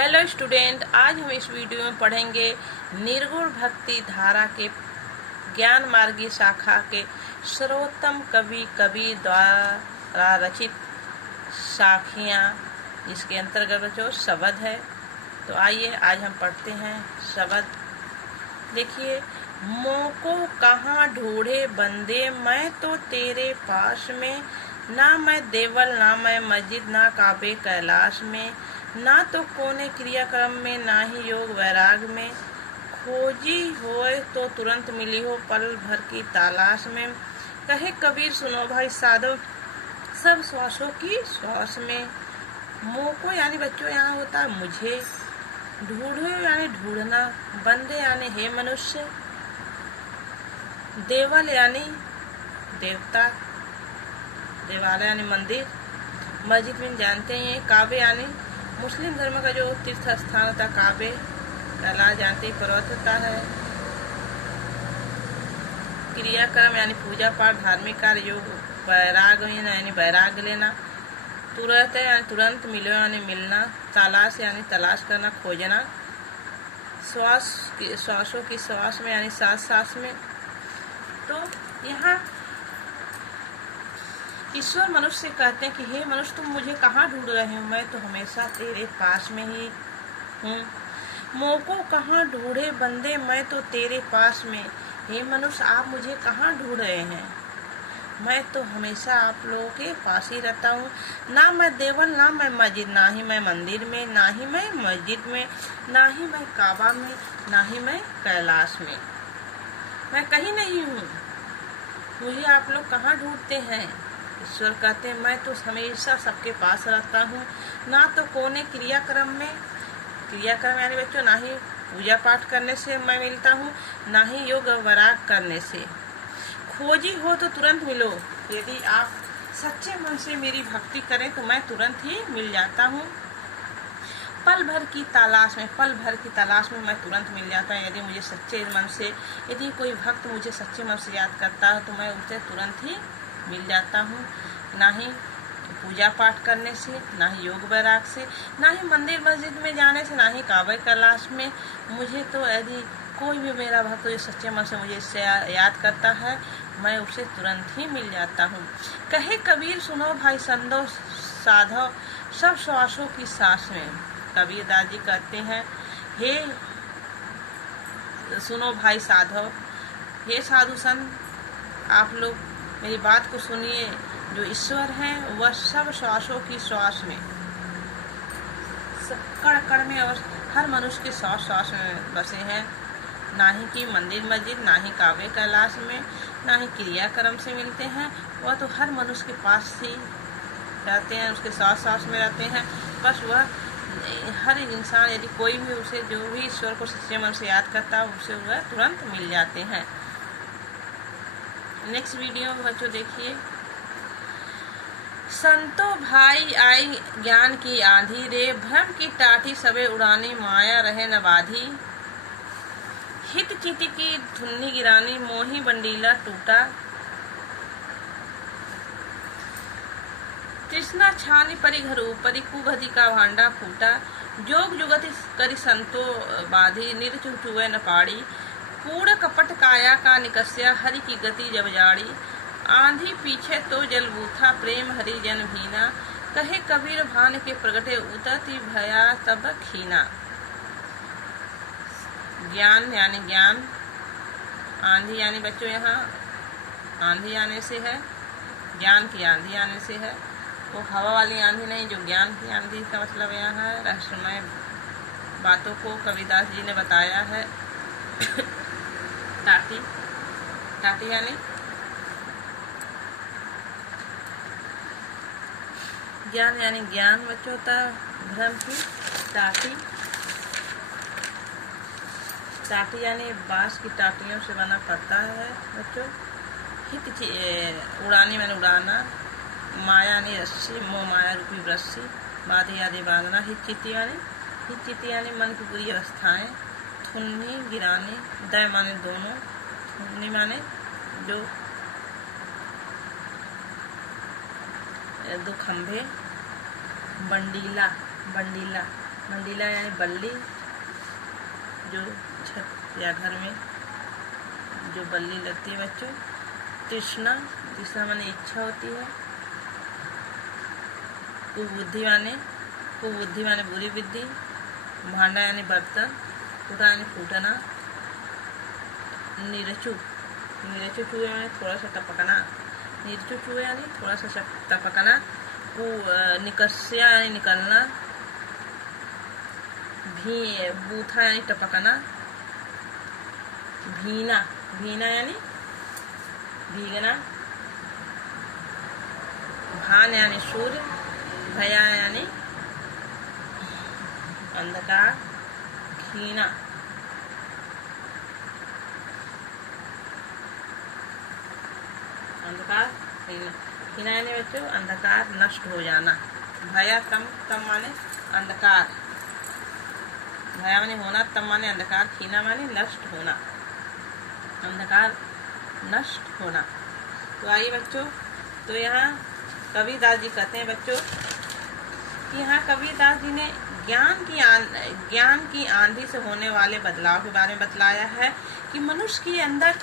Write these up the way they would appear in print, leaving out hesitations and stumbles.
Hello student, आज हम इस वीडियो में पढ़ेंगे निर्गुण भक्ति धारा के ज्ञान मार्गी शाखा के सर्वोत्तम कवि कबीर द्वारा रचित साखियाँ। इसके अंतर्गत जो शब्द है, तो आइए आज हम पढ़ते हैं शब्द। देखिए, मोको कहाँ ढूंढे बंदे, मैं तो तेरे पास में, ना मैं देवल ना मैं मस्जिद, ना काबे कैलाश में, ना तो कोने क्रियाक्रम में, ना ही योग वैराग में, खोजी होए तो तुरंत मिली हो पल भर की तलाश में। कहे कबीर सुनो भाई साधो, सब श्वासों की श्वास में। मोको यानी बच्चों यहाँ होता है मुझे, ढूंढो यानी ढूंढना, बंदे यानी हे मनुष्य, देवल यानी देवता, देवालय यानी मंदिर, मस्जिद में जानते हैं, काबे यानी मुस्लिम धर्म का जो तीर्थ स्थान होता है काबे, कैलाश जानते ही पर्वत होता है, क्रियाक्रम यानी पूजा पाठ, धार्मिक कार्य, योग वैराग यानी वैराग लेना, तुरंत यानी तुरंत, मिलो यानी मिलना, तलाश यानी तलाश करना, खोजना, श्वासों की श्वास में यानी सांस सांस में। तो यहाँ ईश्वर मनुष्य से कहते हैं कि हे मनुष्य, तुम मुझे कहाँ ढूंढ रहे हो, मैं तो हमेशा तेरे पास में ही हूँ। मोको कहाँ ढूंढे बंदे, मैं तो तेरे पास में। हे मनुष्य, आप मुझे कहाँ ढूंढ रहे हैं, मैं तो हमेशा आप लोगों के पास ही रहता हूँ। ना मैं देवल ना मैं मस्जिद, ना ही मैं मंदिर में, ना ही मैं मस्जिद में, ना ही मैं काबा में, ना ही मैं कैलाश में, मैं कहीं नहीं हूँ। मुझे आप लोग कहाँ ढूंढते हैं। ईश्वर कहते हैं मैं तो हमेशा सबके पास रहता हूँ। ना तो कोने क्रियाक्रम में, क्रियाक्रम यानी बच्चों ना ही पूजा पाठ करने से मैं मिलता हूँ, ना ही योग वैराग करने से। खोजी हो तो तुरंत मिलो, यदि आप सच्चे मन से मेरी भक्ति करें तो मैं तुरंत ही मिल जाता हूँ। पल भर की तलाश में, पल भर की तलाश में मैं तुरंत मिल जाता हूँ। यदि मुझे सच्चे मन से, यदि कोई भक्त मुझे सच्चे मन से याद करता है तो मैं उसे तुरंत ही मिल जाता हूँ। ना ही पूजा पाठ करने से, ना ही योग वैराग से, ना ही मंदिर मस्जिद में जाने से, ना ही काबे कैलाश में। मुझे तो यदि कोई भी मेरा भक्त जो सच्चे मन से मुझे इससे याद करता है, मैं उसे तुरंत ही मिल जाता हूँ। कहे कबीर सुनो भाई संदो साधो, सब श्वासों की सांस में। कबीर दादी कहते हैं, हे सुनो भाई साधो, हे साधु संत, आप लोग मेरी बात को सुनिए। जो ईश्वर हैं वह सब श्वासों की श्वास में, कण कण में और हर मनुष्य के श्वास श्वास में बसे हैं। ना ही कि मंदिर मस्जिद, ना ही काबे कैलाश में, ना ही क्रियाक्रम से मिलते हैं। वह तो हर मनुष्य के पास ही रहते हैं, उसके श्वास श्वास में रहते हैं। बस वह हर इंसान, यदि कोई भी उसे, जो भी ईश्वर को सच्चे मन से याद करता है, उसे वह तुरंत मिल जाते हैं। नेक्स्ट वीडियो में बच्चों देखिए, संतो भाई आई ज्ञान की आंधी रे, भ्रम की टाटी सबे उड़ानी, माया रहे न बाधी, हित चिति की धुन्नी गिरानी, मोही बंडीला टूटा, तृष्णा छानी परि घर ऊपरी, कुगधि का भांडा फूटा, जोग जुगति करी संतो बाधी, निर्चु चुए न पाड़ी, कूड़ कपट काया का निकस्या, हरि की गति जब जाड़ी, आंधी पीछे तो जल बूथा, प्रेम हरि जन भीना, कहे कबीर भान के प्रगटे, उतरती भया तब खीना। ज्ञान यानी ज्ञान, आंधी यानी बच्चों यहाँ आंधी आने से है, ज्ञान की आंधी आने से है। वो हवा वाली आंधी नहीं, जो ज्ञान की आंधी का मतलब यहाँ है। रहस्यमय बातों को कबीरदास जी ने बताया है। टाटी, टाटी यानी ज्ञान, यानी ज्ञान बच्चों होता है। भ्रम की टाटी, टाटी यानी बांस की टाटियों से बना पड़ता है बच्चों। हित उड़ानी मैंने उड़ाना, माया यानी रस्सी, मोह माया रूपी रस्सी, बाधी आदि बांधना। हित चिति यानी मन की बुरी अवस्थाएं। थुन्नी गिरानी, दय माने दोनों, थुन्नी माने जो दो खंभे, बंडीला, बंडीला मंडीला यानी बल्ली, जो छत या घर में जो बल्ली लगती है बच्चों। तृष्णा, तृष्णा माने इच्छा होती है। कुबुद्धि माने बुरी बुद्धि। भांडा यानी बर्तन। फूटा यानी फूटना। नीरचू, नीरचू चूहे यानी थोड़ा सा टपकना। नीरचू चूहे यानी थोड़ा सा टपकना। निकस्या यानी निकलना। बूथा यानी टपकना। भीना, भीना यानी भीगना। भान यानी सूर्य। भया यानी अंधकार। खीना, अंधकार। खीना यानी बच्चों अंधकार, नष्ट हो जाना। भया तम, तम माने अंधकार। भया माने होना, तम माने अंधकार, खीना माने नष्ट होना, अंधकार नष्ट होना। तो आइए बच्चों, तो यहाँ कबीरदास जी कहते हैं बच्चों कि यहाँ कबीरदास जी ने ज्ञान की आंधी से होने वाले बदलाव के बारे में बतलाया है कि मनुष्य के अंदर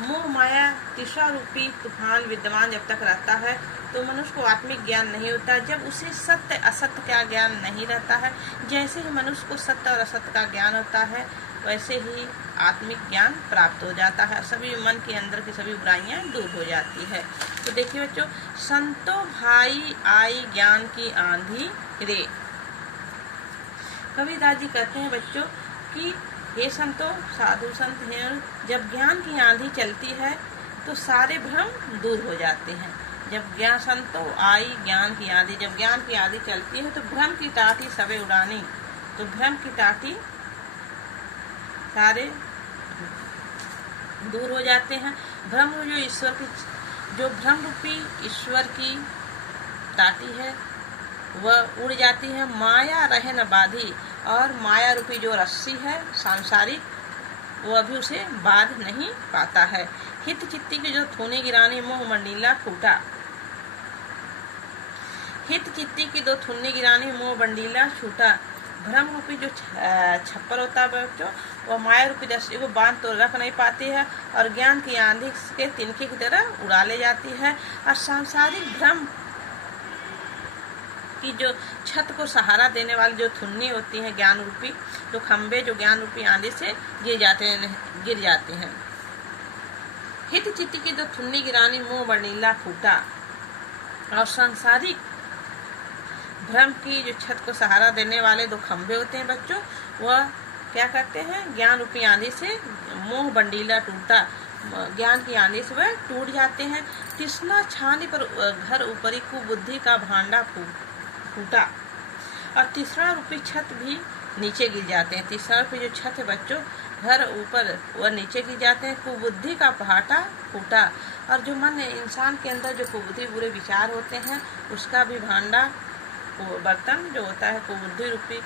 मोह माया तिशा रूपी तूफान विद्यमान जब तक रहता है तो मनुष्य को आत्मिक ज्ञान नहीं होता। जब उसे सत्य असत्य का ज्ञान नहीं रहता है, जैसे ही मनुष्य को सत्य और असत्य का ज्ञान होता है वैसे ही आत्मिक ज्ञान प्राप्त हो जाता है। सभी मन के अंदर की सभी बुराइयां दूर हो जाती है। तो देखिए बच्चों, संतो भाई आई ज्ञान की आंधी रे। कबीरदास जी कहते हैं बच्चों कि हे संतो, साधु संत हैं, जब ज्ञान की आंधी चलती है तो सारे भ्रम दूर हो जाते हैं। जब ज्ञान संतो आई ज्ञान की आंधी, जब ज्ञान की आंधी चलती है तो भ्रम की टाटी सबे उड़ानी। तो भ्रम की टाटी सारे दूर हो जाते हैं। भ्रम जो भ्रम रूपी ईश्वर की टाटी है वह उड़ जाती है। माया रहे न बाधी, और माया रूपी जो रस्सी है सांसारिक वो अभी उसे बांध नहीं पाता है। हित चित्ती की जो थूनी गिरानी मोह मंडीला फूटा। हित चित्ती की दो थुन्नी गिरानी मोह बंडीला छूटा। भ्रम रूपी जो छप्पर होता है बच्चों, वह माया रूपी रस्सी को बांध तो रख नहीं पाती है और ज्ञान की आंधी के तिनके की तरह उड़ा ले जाती है। और सांसारिक भ्रम की जो छत को सहारा देने वाली जो थुन्नी होती है ज्ञान रूपी, जो खंबे जो ज्ञान रूपी आंधी से गिर जाते हैं। हित चित्ती की जो थुन्नी गिरानी मुंह बनीला फूटा। और सांसारिक भ्रम की जो छत को सहारा देने वाले दो खंबे होते हैं बच्चों, वह क्या करते हैं, ज्ञान रूपी आंधी से मुंह बंडीला टूटा, ज्ञान की आंधी से वह टूट जाते हैं। तृष्णा छानी पर घर ऊपरी कुबुद्धि का भांडा फूटा। और तीसरा रूपी छत भी नीचे गिर जाते हैं। तीसरा रूपी जो छत है बच्चों, घर ऊपर वह नीचे गिर जाते हैं। कुबुद्धि का भाटा फूटा। और जो मन इंसान के अंदर जो कुबुद्धि बुरे विचार होते हैं उसका भी भांडा बर्तन जो होता है कुबुद्धि रूपी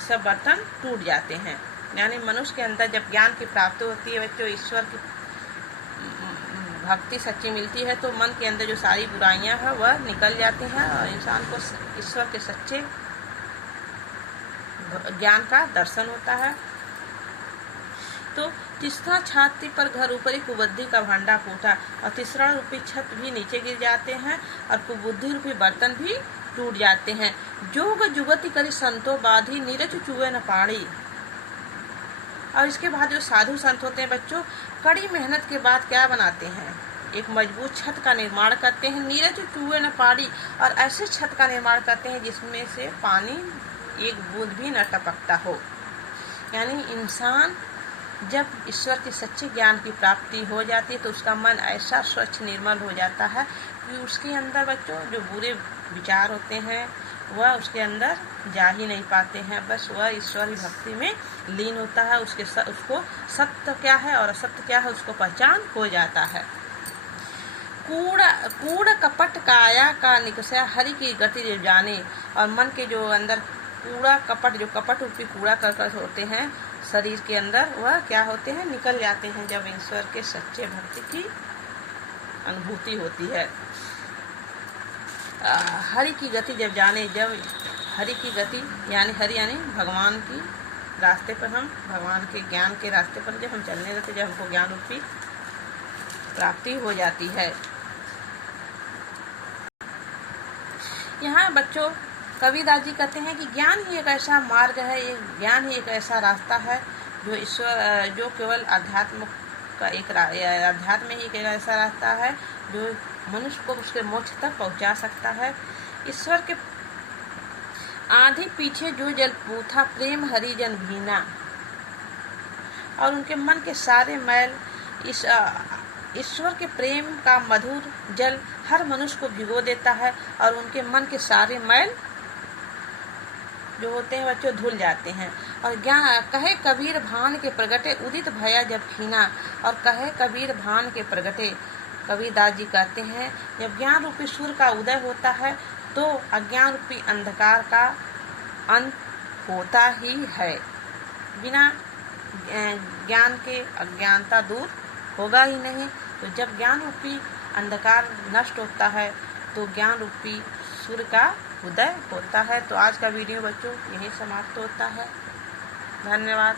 सब बर्तन टूट जाते हैं। यानी मनुष्य के अंदर जब ज्ञान की प्राप्ति होती है बच्चों, ईश्वर की भक्ति सच्ची मिलती है तो मन के अंदर जो सारी बुराइयां हैं वह निकल जाती हैं और इंसान को ईश्वर के सच्चे ज्ञान का दर्शन होता है। तो तीसरा छाती पर घर ऊपरी कुबुद्धि का भांडा फूटा। और तीसरा रूपी छत भी नीचे गिर जाते हैं और कुबुद्धि रूपी बर्तन भी टूट जाते हैं। जोग जुगति करी संतो बाधी नीरज चुए न पाड़ी। और इसके बाद जो साधु संत होते हैं बच्चों, कड़ी मेहनत के बाद क्या बनाते हैं, एक मजबूत छत का निर्माण करते हैं। नीरज चूहे न पाड़ी, और ऐसे छत का निर्माण करते हैं जिसमें से पानी एक बूंद भी न टपकता हो। यानी इंसान जब ईश्वर के सच्चे ज्ञान की प्राप्ति हो जाती है तो उसका मन ऐसा स्वच्छ निर्मल हो जाता है कि उसके अंदर बच्चों जो बुरे विचार होते हैं वह उसके अंदर जा ही नहीं पाते हैं। बस वह ईश्वरी भक्ति में लीन होता है। उसको सत्य क्या है और असत्य क्या है उसको पहचान हो जाता है। कूड़ कपट काया का निकसा हरि की गति जाने। और मन के जो अंदर कूड़ा कपट, जो कपट रूपी कूड़ा करकट होते हैं शरीर के अंदर, वह क्या होते हैं, निकल जाते हैं जब ईश्वर के सच्चे भक्ति की अनुभूति होती है। हरि की गति जब जाने, जब हरि की गति यानी हरि यानी भगवान की रास्ते पर, हम भगवान के ज्ञान के रास्ते पर जब हम चलने लगते, जब हमको ज्ञान रूपी प्राप्ति हो जाती है। यहाँ बच्चों कबीरदास जी कहते हैं कि ज्ञान ही एक ऐसा मार्ग है, ये ज्ञान ही एक ऐसा रास्ता है जो ईश्वर, जो केवल अध्यात्म का अध्यात्म ही एक ऐसा रास्ता है जो मनुष्य को उसके मोक्ष तक पहुंचा सकता है। ईश्वर के आधे पीछे जो जल पूथा प्रेम हरिजन भीना, और उनके मन के सारे मैल ईश्वर के प्रेम का मधुर जल हर मनुष्य को भिगो देता है और उनके मन के सारे मैल जो होते हैं बच्चों धुल जाते हैं। और कहे कबीर भान के प्रगटे उदित भया जब खीना, और कहे कबीर भान के प्रगटे, कबीरदास जी कहते हैं जब ज्ञान रूपी सूर्य का उदय होता है तो अज्ञान रूपी अंधकार का अंत होता ही है। बिना ज्ञान के अज्ञानता दूर होगा ही नहीं। तो जब ज्ञान रूपी अंधकार नष्ट होता है तो ज्ञान रूपी सूर्य का उदय होता है। तो आज का वीडियो बच्चों यही समाप्त होता है। धन्यवाद।